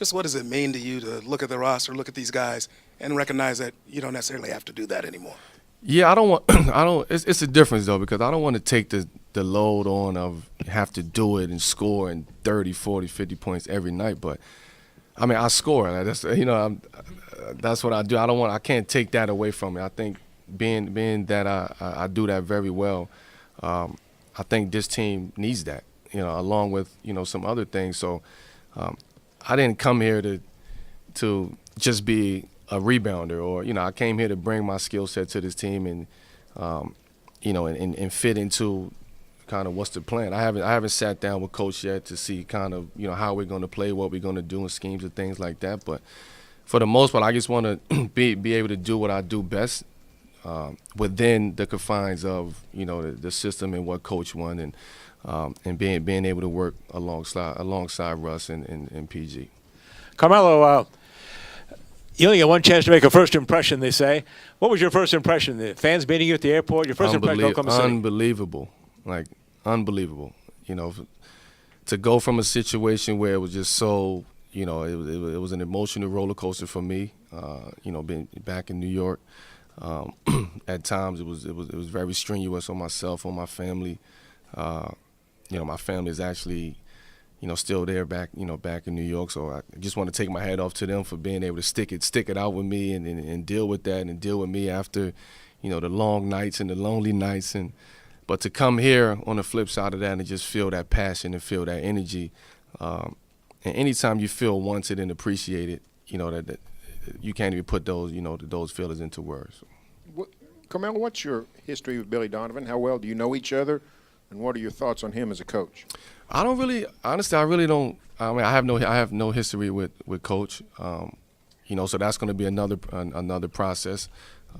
Just what does it mean to you to look at the roster, look at these guys, and recognize that you don't necessarily have to do that anymore? Yeah, I don't want. I don't. It's a difference though, because I don't want to take the load on of have to do it and score and 30, 40, 50 points every night. But I mean, I score. Like, that's that's what I do. I can't take that away from me. I think being that I do that very well. I think this team needs that. Along with some other things. So I didn't come here to just be a rebounder, or I came here to bring my skill set to this team and and fit into kind of what's the plan. I haven't sat down with coach yet to see kind of how we're going to play, what we're going to do, and schemes and things like that. But for the most part, I just want to be able to do what I do best within the confines of the system and what coach won, and being able to work alongside Russ and PG. Carmelo, you only get one chance to make a first impression, they say. What was your first impression? The fans meeting you at the airport? Your first impression of Oklahoma City? Unbelievable. Like, unbelievable. To go from a situation where it was just so, it was an emotional roller coaster for me, being back in New York. At times it was very strenuous on myself, on my family. My family is actually still there back in New York. So I just want to take my hat off to them for being able to stick it out with me and deal with that and deal with me after, the long nights and the lonely nights. But to come here on the flip side of that and just feel that passion and feel that energy. And anytime you feel wanted and appreciated, that you can't even put those feelings into words. Carmelo, what's your history with Billy Donovan? How well do you know each other? And what are your thoughts on him as a coach? I don't really, honestly, I really don't. I mean, I have no history with Coach. So that's going to be another process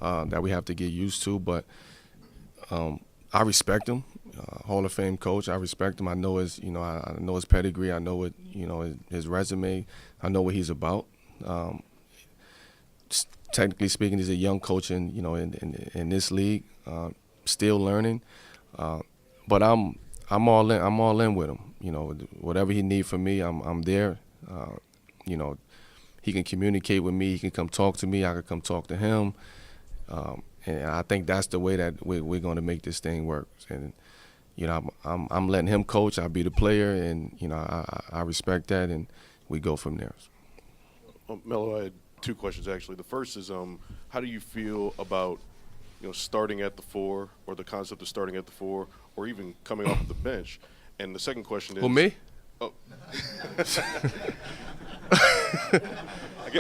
that we have to get used to. But I respect him, Hall of Fame coach. I respect him. I know his, I know his pedigree. I know what, his resume. I know what he's about. Technically speaking, he's a young coach in this league, still learning. But I'm all in. I'm all in with him. Whatever he needs from me, I'm there. He can communicate with me. He can come talk to me. I can come talk to him. And I think that's the way that we're going to make this thing work. And I'm letting him coach. I'll be the player, and I respect that, and we go from there. Melo, I had two questions actually. The first is, how do you feel about starting at the four, or the concept of starting at the four, or even coming off of the bench? And the second question is, who, me? Oh.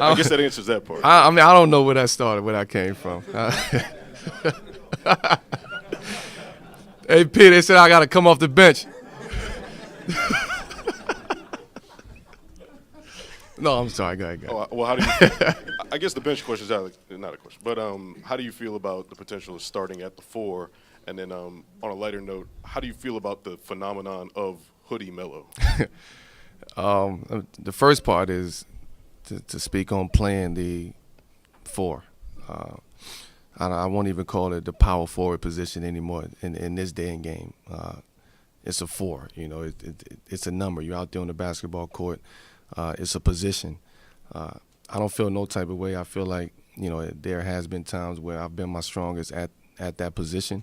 I guess that answers that part. I mean, I don't know where that started, where that came from. Hey, Pete, they said I got to come off the bench. No, I'm sorry. Go ahead. Oh, well, how do you – I guess the bench question is not a question. But how do you feel about the potential of starting at the four? And then on a lighter note, how do you feel about the phenomenon of Hoodie Melo? The first part is to speak on playing the four. I won't even call it the power forward position anymore in this day and game. It's a four. It's a number. You're out there on the basketball court. It's a position. I don't feel no type of way. I feel like there has been times where I've been my strongest at that position,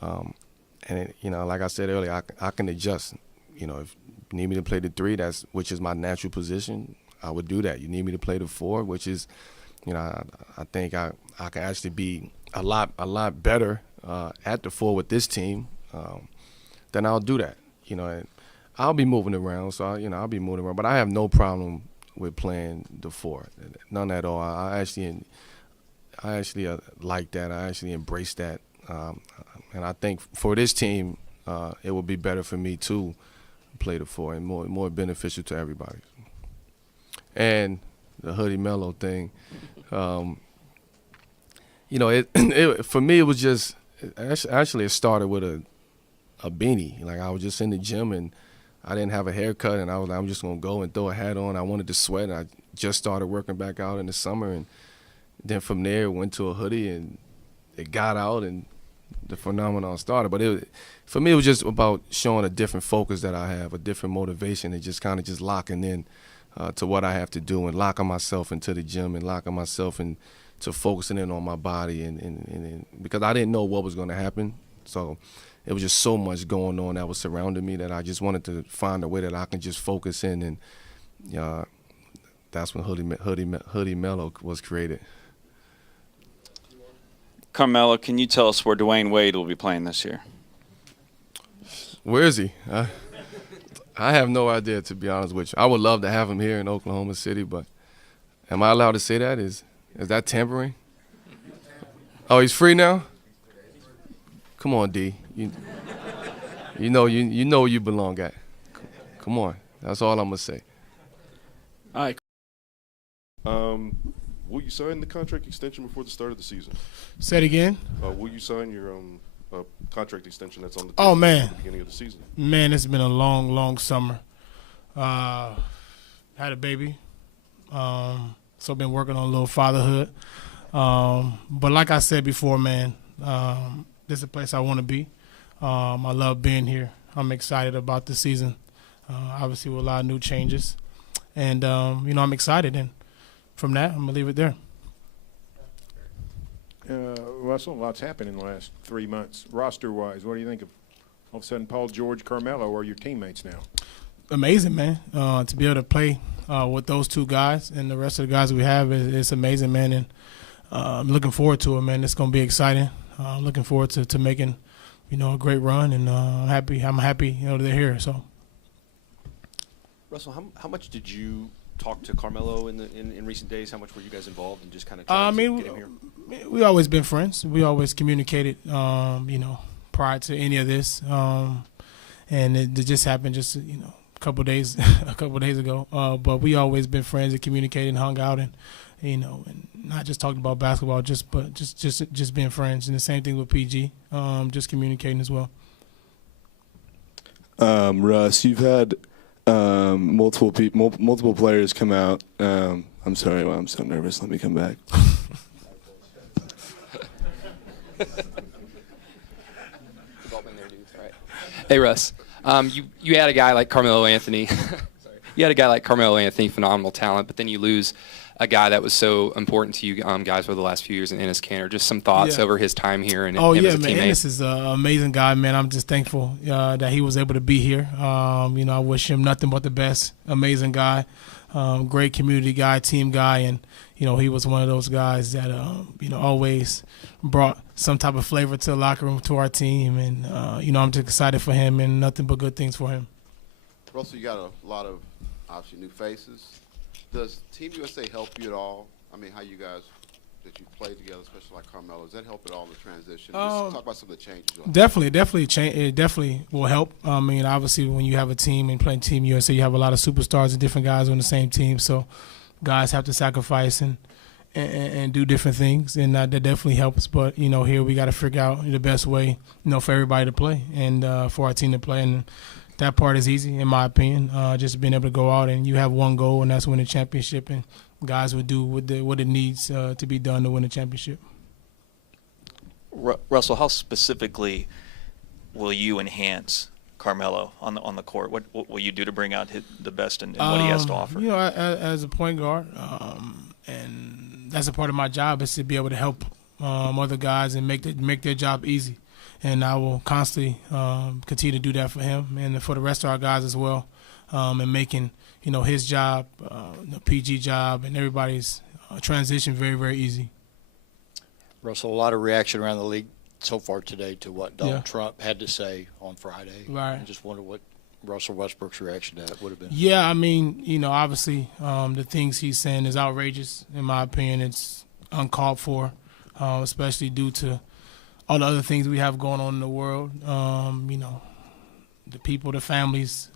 and like I said earlier, I can adjust. If you need me to play the three, which is my natural position, I would do that. You need me to play the four, which is, I think I can actually be a lot better at the four with this team. Then I'll do that. And I'll be moving around, so I'll be moving around. But I have no problem with playing the four, none at all. I actually like that. I actually embrace that, and I think for this team, it would be better for me to play the four and more beneficial to everybody. And the Hoodie Melo thing, it for me it was just actually it started with a beanie. Like, I was just in the gym and I didn't have a haircut, and I'm just gonna go and throw a hat on. I wanted to sweat. And I just started working back out in the summer, and then from there it went to a hoodie, and it got out, and the phenomenon started. But for me, it was just about showing a different focus that I have, a different motivation, and just kind of just locking in to what I have to do, and locking myself into the gym and locking myself into focusing in on my body and because I didn't know what was going to happen. So it was just so much going on that was surrounding me that I just wanted to find a way that I can just focus in, and that's when Hoodie Melo was created. Carmelo, can you tell us where Dwayne Wade will be playing this year? Where is he? I have no idea, to be honest with you. I would love to have him here in Oklahoma City, but am I allowed to say that? Is that tampering? Oh, he's free now? Come on, D. You know you belong at. Come on. That's all I'm going to say. All right. Will you sign the contract extension before the start of the season? Say it again. Will you sign your contract extension that's on the Oh, table man. at the beginning of the season? Man, it's been a long, long summer. Had a baby. So been working on a little fatherhood. But like I said before, man, this is a place I want to be. I love being here. I'm excited about the season. Obviously with a lot of new changes. And, I'm excited. And from that, I'm going to leave it there. Russell, lots happened in the last 3 months. Roster-wise, what do you think of all of a sudden Paul George, Carmelo are your teammates now? Amazing, man. To be able to play with those two guys and the rest of the guys we have, it's amazing, man. And I'm looking forward to it, man. It's going to be exciting. I'm looking forward to making, a great run, and I'm happy, they're here. So, Russell, how much did you talk to Carmelo in recent days? How much were you guys involved in just kind of trying to get him here? We always been friends. We always communicated, prior to any of this, and it just happened a couple days ago. But we always been friends and communicated and hung out and and not just talking about basketball, just being friends. And the same thing with PG, just communicating as well. Russ, you've had multiple players come out. I'm sorry, I'm so nervous. Let me come back. Hey, Russ. You had a guy like Carmelo Anthony. You had a guy like Carmelo Anthony, phenomenal talent, but then you lose a guy that was so important to you guys over the last few years in Enes Kanter. Just some thoughts over his time here and him as a teammate. Enes is an amazing guy, man. I'm just thankful that he was able to be here. I wish him nothing but the best. Amazing guy, great community guy, team guy, and he was one of those guys that always brought some type of flavor to the locker room, to our team, and I'm just excited for him and nothing but good things for him. Russell, you got a lot of obviously new faces. Does Team USA help you at all? I mean, how you guys that you play together, especially like Carmelo, does that help at all in the transition? Just talk about some of the changes. Definitely change. It definitely will help. I mean, obviously, when you have a team and playing Team USA, you have a lot of superstars and different guys on the same team. So, guys have to sacrifice and do different things, and that definitely helps. But here we got to figure out the best way, for everybody to play and for our team to play. And that part is easy, in my opinion. Just being able to go out and you have one goal, and that's win the championship. And guys would do what it needs to be done to win the championship. Russell, how specifically will you enhance Carmelo on the court? What will you do to bring out the best in what he has to offer? As a point guard, and that's a part of my job is to be able to help other guys and make their job easy. And I will constantly continue to do that for him and for the rest of our guys as well, and making his job, the PG job, and everybody's transition very, very easy. Russell, a lot of reaction around the league so far today to what Donald Trump had to say on Friday. Right. I just wonder what Russell Westbrook's reaction to that would have been. Yeah, I mean, obviously the things he's saying is outrageous. In my opinion, it's uncalled for, especially due to all the other things we have going on in the world. The people, the families,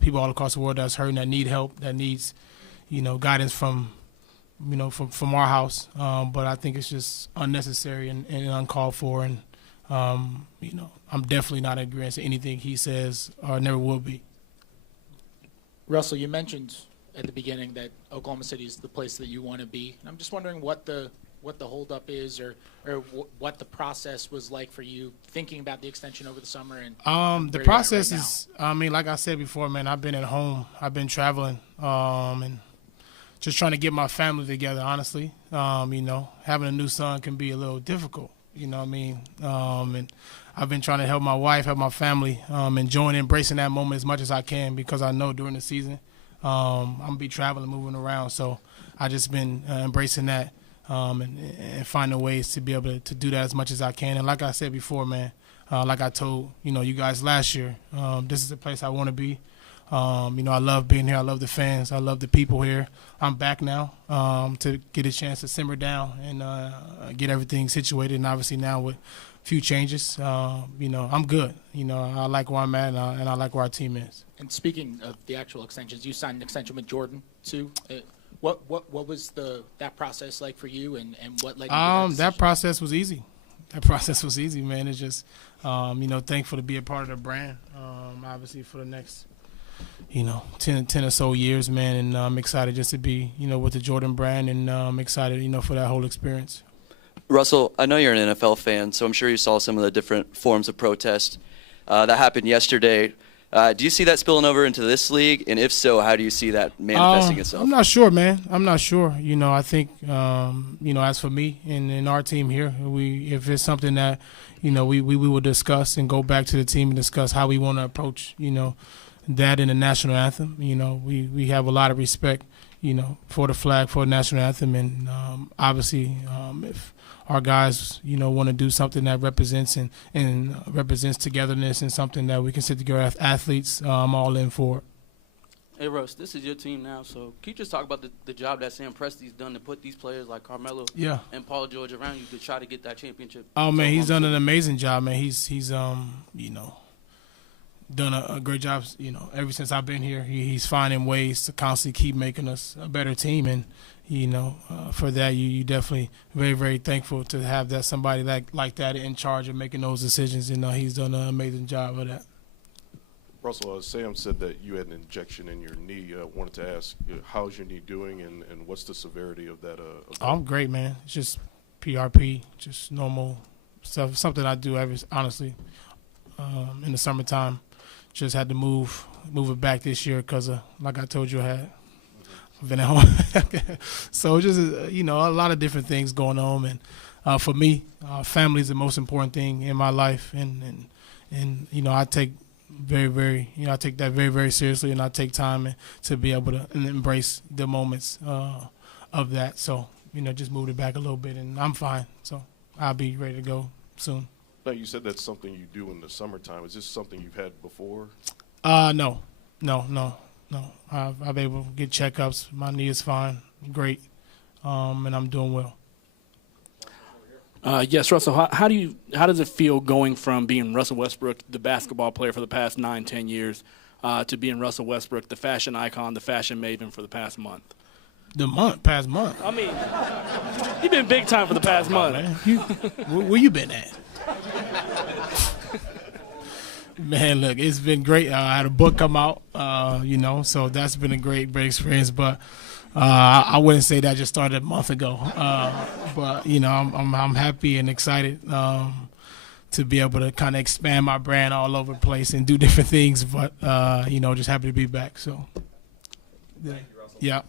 people all across the world that's hurting, that need help, that needs, guidance from our house. But I think it's just unnecessary and uncalled for. And, I'm definitely not in agreement to anything he says or never will be. Russell, you mentioned at the beginning that Oklahoma City is the place that you want to be. And I'm just wondering what the what the holdup is, or what the process was like for you thinking about the extension over the summer? And the process is, I mean, like I said before, man, I've been at home, I've been traveling, and just trying to get my family together. Honestly, you know, having a new son can be a little difficult. You know what I mean? And I've been trying to help my wife, help my family, enjoying, embracing that moment as much as I can, because I know during the season I'm gonna be traveling, moving around. So I just been embracing that and finding ways to be able to do that as much as I can. And like I said before, man, like I told you guys last year, this is the place I want to be. You know, I love being here. I love the fans. I love the people here. I'm back now to get a chance to simmer down and get everything situated. And obviously now with a few changes, you know, I'm good. You know, I like where I'm at, and I like where our team is. And speaking of the actual extensions, you signed an extension with Jordan too. What was that process like for you, and what led you to that decision? That process was easy. That process was easy, man. It's just, you know, thankful to be a part of the brand. Obviously for the next, you know, 10 or so years, man, and I'm excited just to be, you know, with the Jordan brand, and I'm excited, you know, for that whole experience. Russell, I know you're an NFL fan, so I'm sure you saw some of the different forms of protest that happened yesterday. Do you see that spilling over into this league? And if so, how do you see that manifesting itself? I'm not sure, man. I'm not sure. You know, I think, you know, as for me and our team here, if it's something that, you know, we will discuss and go back to the team and discuss how we want to approach, you know, that in the national anthem. You know, we have a lot of respect, you know, for the flag, for the national anthem. And obviously, if our guys, you know, want to do something that represents and represents togetherness and something that we can sit together as athletes, I'm all in for it. Hey, Russ, this is your team now, so can you just talk about the job that Sam Presti's done to put these players like Carmelo and Paul George around you to try to get that championship? Oh, man, he's done an amazing job, man. He's you know, done a great job, you know, ever since I've been here. He's finding ways to constantly keep making us a better team, and you know, for that, you definitely very, very thankful to have that somebody like that in charge of making those decisions. And he's done an amazing job of that. Russell, Sam said that you had an injection in your knee. I wanted to ask, how's your knee doing, and what's the severity of that? I'm great, man. It's just PRP, just normal stuff. Something I do honestly, in the summertime. Just had to move it back this year because, like I told you, I've been at home. So just, you know, a lot of different things going on. And for me, family is the most important thing in my life. And you know, I take I take that very, very seriously, and I take time to be able to embrace the moments of that. So, you know, just moved it back a little bit, and I'm fine. So I'll be ready to go soon. Now, you said that's something you do in the summertime. Is this something you've had before? No. I've been able to get checkups. My knee is fine, great, and I'm doing well. Yes, Russell. How does it feel going from being Russell Westbrook, the basketball player for the past 9-10 years, to being Russell Westbrook, the fashion icon, the fashion maven for the past month? Past month. I mean, you've been big time for the past month. Man. Where you been at? Man, look, it's been great. I had a book come out, you know, so that's been a great experience. But I wouldn't say that just started a month ago. But you know, I'm happy and excited to be able to kind of expand my brand all over the place and do different things. But you know, just happy to be back. So, yeah.